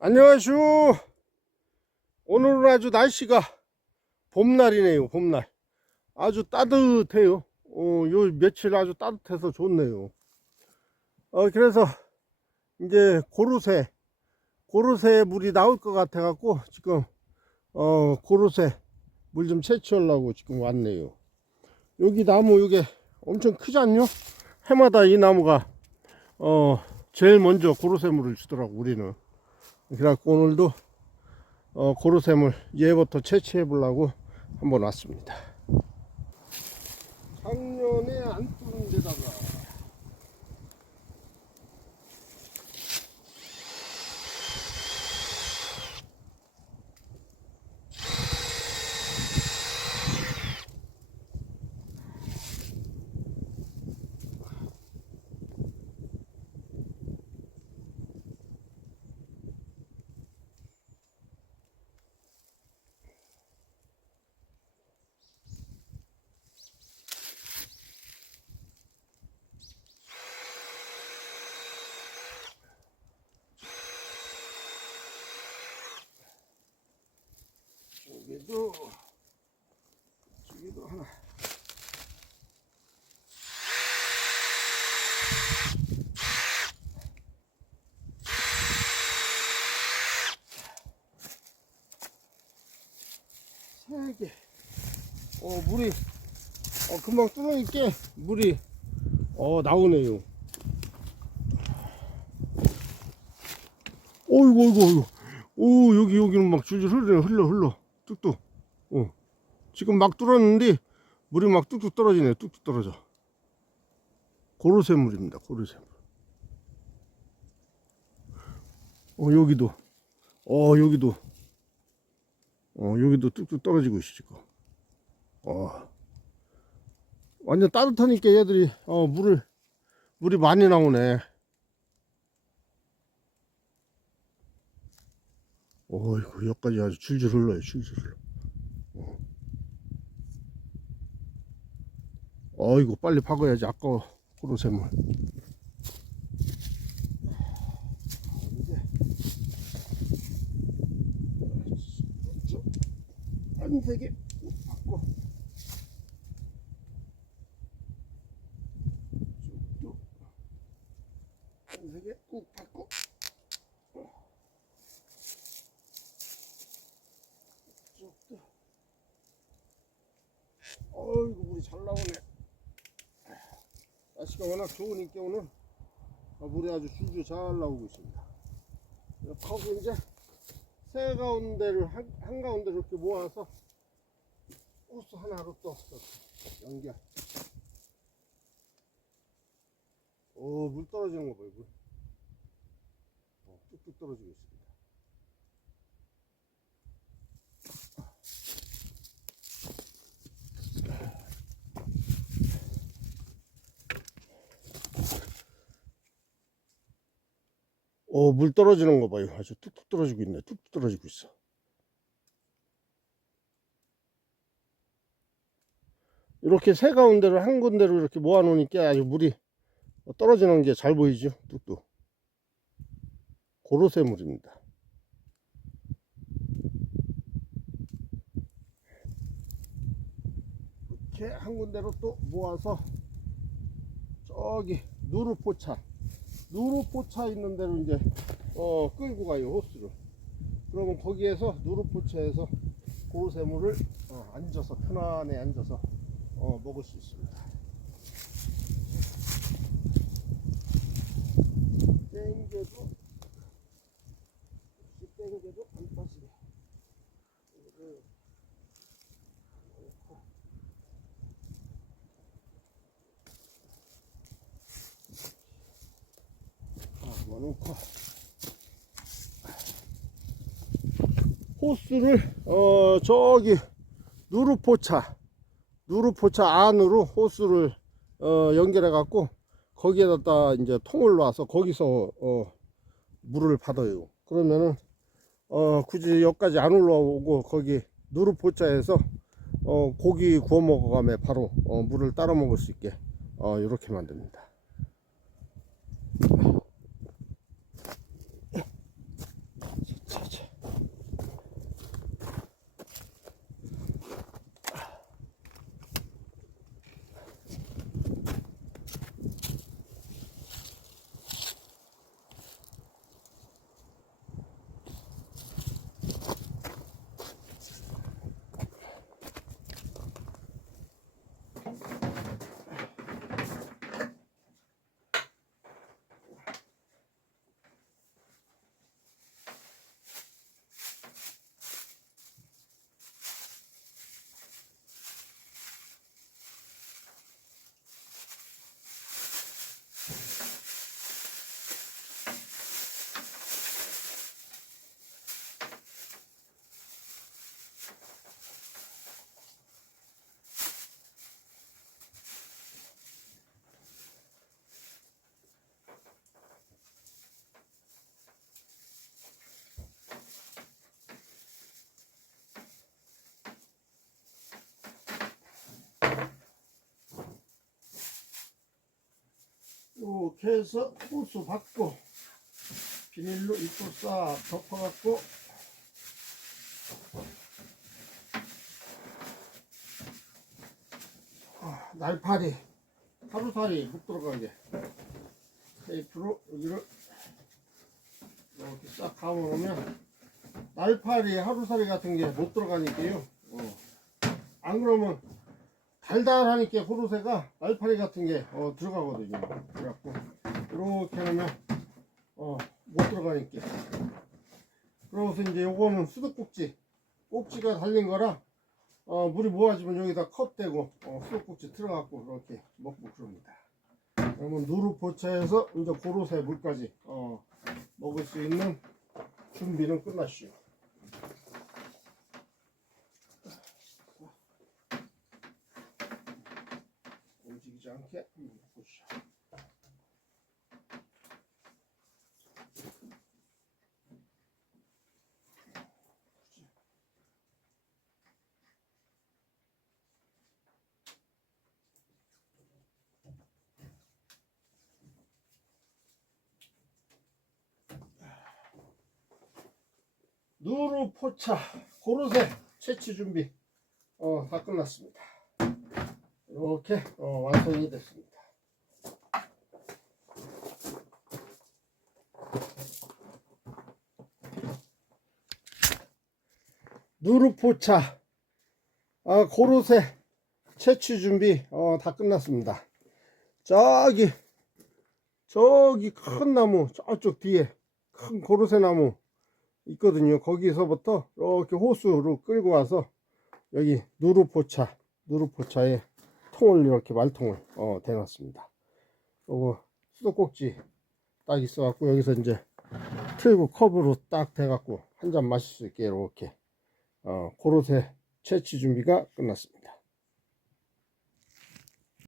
안녕하슈. 오늘은 아주 날씨가 봄날이네요, 봄날. 아주 따뜻해요. 어, 요 며칠 아주 따뜻해서 좋네요. 어, 그래서 이제 고루새, 고루새 물이 나올 것 같아 갖고 지금, 어, 고루새 물좀 채취하려고 지금 왔네요. 여기 나무, 이게 엄청 크지 않요? 해마다 이 나무가, 어, 제일 먼저 고루새 물을 주더라고, 우리는. 그래갖고 오늘도 어, 고로샘을 얘부터 채취해 보려고 한번 왔습니다. 작년에 안 여기도 저기도 하나. 세개 어 물이. 어 금방 뚫으니까 물이. 어 나오네요. 어이구 어이구 어이구. 오 여기 여기는 막 줄줄 흐르네. 흘러 흘러 뚝뚝 어. 지금 막 뚫었는데 물이 막 뚝뚝 떨어지네. 뚝뚝 떨어져. 고로쇠물입니다. 고로쇠물. 어 여기도. 어 여기도. 어 여기도 뚝뚝 떨어지고 있어 지금. 어. 완전 따뜻하니까 얘들이 어 물을 물이 많이 나오네 어이구, 여기까지 아주 줄줄 흘러요, 줄줄 흘러. 어. 어이구, 빨리 박아야지, 아까워. 한세개 받고, 쭉쭉, 한세개 꾹 받고, 쭉쭉. 어이구 물이 잘 나오네. 날씨가 워낙 좋으니까 오늘 아, 물이 아주 줄줄 잘 나오고 있습니다. 거기 이제 세 가운데를 한, 한 가운데로 이렇게 모아서 호스 하나로 또 연결. 오, 물 떨어지는 거 물. 어, 뚝뚝 떨어지고 있습니다. 어, 물 떨어지는 거 봐요. 아주 뚝뚝 떨어지고 있네. 뚝뚝 떨어지고 있어. 이렇게 세 가운데를 한 군데로 이렇게 모아 놓으니까 아주 물이 떨어지는 게 잘 보이죠. 뚝뚝. 고로쇠 물입니다. 이렇게 한 군데로 또 모아서 저기 누르포차 누르포차 있는 데로 이제 어 끌고 가요 호스를. 그러면 거기에서 누르포차에서 고르쇠물을 어, 앉아서 편안히 앉아서 어, 먹을 수 있습니다 땡겨도 역시 땡겨도 안 빠지게 이거를 넣고 아, 넣고 호스를 어 저기 누르포차 누르포차 안으로 호스를 어 연결해 갖고 거기에다 이제 통을 놔서 거기서 어 물을 받아요. 그러면은 어 굳이 여기까지 안 올라오고 거기 누르포차에서 어 고기 구워 먹어가며 바로 어 물을 따라 먹을 수 있게 어 이렇게 만듭니다 이렇게 해서 호수 받고 비닐로 입고 싹 덮어갖고 아, 날파리 하루살이 못 들어가게 테이프로 여기를 이렇게 싹 감아놓으면 날파리 하루살이 같은 게 못 들어가니까요 어. 안 그러면 달달하니까 호루새가 날파리 같은 게 어, 들어가거든요. 그래갖고 이렇게 하면 어, 못 들어가니까. 그러고서 이제 요거는 수도꼭지. 꼭지가 달린 거라 어, 물이 모아지면 여기다 컵 대고 어, 수도꼭지 들어갖고 이렇게 먹고 그럽니다. 그러면 누르포차에서 이제 고로새 물까지 어, 먹을 수 있는 준비는 끝났슈 않게 보시죠 누루 포차 고로쇠 채취 준비 어, 다 끝났습니다. 이렇게 어, 완성이 됐습니다. 누루 포차 아, 고로쇠 채취 준비 어, 다 끝났습니다. 저기 저기 큰 나무 저쪽 뒤에 큰 고로쇠 나무 있거든요. 거기서부터 이렇게 호수로 끌고 와서 여기 누루포차, 누루포차에 통을 이렇게 말통을 어, 대놨습니다. 요거 수도꼭지 딱 있어갖고 여기서 이제 틀고 컵으로 딱 대갖고 한 잔 마실 수 있게 이렇게 어, 고로쇠 채취 준비가 끝났습니다.